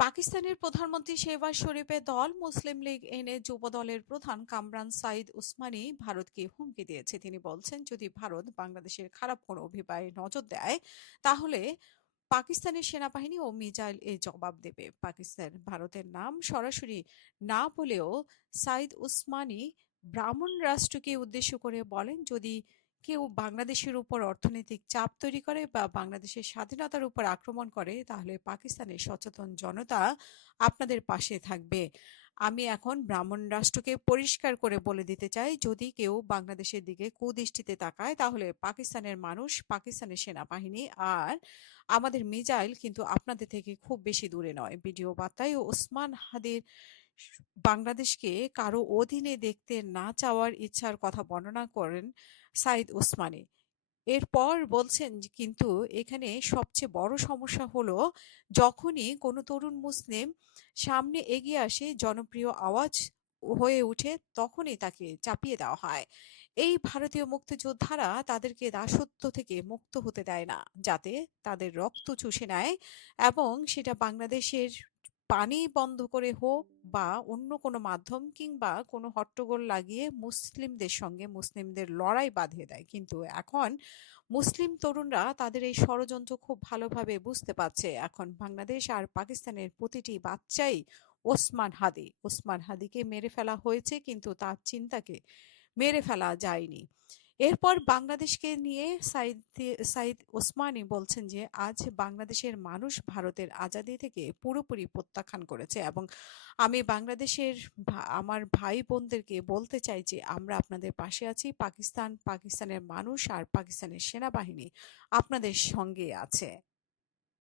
পাকিস্তানের প্রধানমন্ত্রী শেহবাজ শরীফের দল মুসলিম লীগ এনে যুব দলের প্রধান কামরান সাঈদ উসমানী ভারতকে হুমকি দিয়েছে। তিনি বলছেন, যদি ভারত বাংলাদেশের খারাপ কোনো অভিপ্রায়ে নজর দেয়, তাহলে পাকিস্তানের সেনাবাহিনী ও মিসাইল এর জবাব দেবে। পাকিস্তান ভারতের নাম সরাসরি না বলেও সাঈদ উসমানী ব্রাহ্মণ রাষ্ট্রকে উদ্দেশ্য করে বলেন, যদি কেউ বাংলাদেশের উপর অর্থনৈতিক চাপ তৈরি করে বা বাংলাদেশের স্বাধীনতার উপর আক্রমণ করে, তাহলে পাকিস্তানের সচেতন জনতা আপনাদের পাশে থাকবে। আমি এখন ব্রাহ্মণ রাষ্ট্রকে পরিষ্কার করে বলে দিতে চাই, যদি কেউ বাংলাদেশের দিকে কুদৃষ্টিতে তাকায়, তাহলে পাকিস্তানের মানুষ, পাকিস্তানের সেনাবাহিনী আর আমাদের মিসাইল কিন্তু আপনাদের থেকে খুব বেশি দূরে নয়। ভিডিও বার্তায় ওসমান হাদির বাংলাদেশকে কারো অধীনে দেখতে না চাওয়ার ইচ্ছার কথা বর্ণনা করেন সাঈদ ওসমানী। এরপর বলছেন যে, কিন্তু এখানে সবচেয়ে বড় সমস্যা হলো, যখনই কোনো তরুণ মুসলিম সামনে এগিয়ে আসে, জনপ্রিয় আওয়াজ হয়ে ওঠে, তখনই তাকে চাপিয়ে দেওয়া হয়। এই ভারতীয় মুক্তিযোদ্ধারা তাদেরকে দাসত্ব থেকে মুক্ত হতে দেয় না, যাতে তাদের রক্ত চুষে নেয়, এবং সেটা বাংলাদেশের পানি বন্ধ করে হোক বা অন্য কোনো মাধ্যম, কিংবা কোনো হট্টগোল লাগিয়ে মুসলিমদের সঙ্গে মুসলিমদের লড়াই বাঁধিয়ে দেয়। কিন্তু এখন মুসলিম তরুণরা তাদের এই ষড়যন্ত্র খুব ভালোভাবে বুঝতে পারছে। এখন বাংলাদেশ আর পাকিস্তানের প্রতিটি বাচ্চাই ওসমান হাদিকে মেরে ফেলা হয়েছে, কিন্তু তার চিন্তাকে মেরে ফেলা যায়নি। এরপর বাংলাদেশকে নিয়ে সাঈদ ওসমানী বলছেন যে, আজ বাংলাদেশের মানুষ ভারতের আজাদী থেকে পুরোপুরি প্রত্যাখ্যান করেছে, এবং আমি বাংলাদেশের আমার ভাই বোনদেরকে বলতে চাই যে, আমরা আপনাদের পাশে আছি। পাকিস্তানের মানুষ আর পাকিস্তানের সেনাবাহিনী আপনাদের সঙ্গে আছে।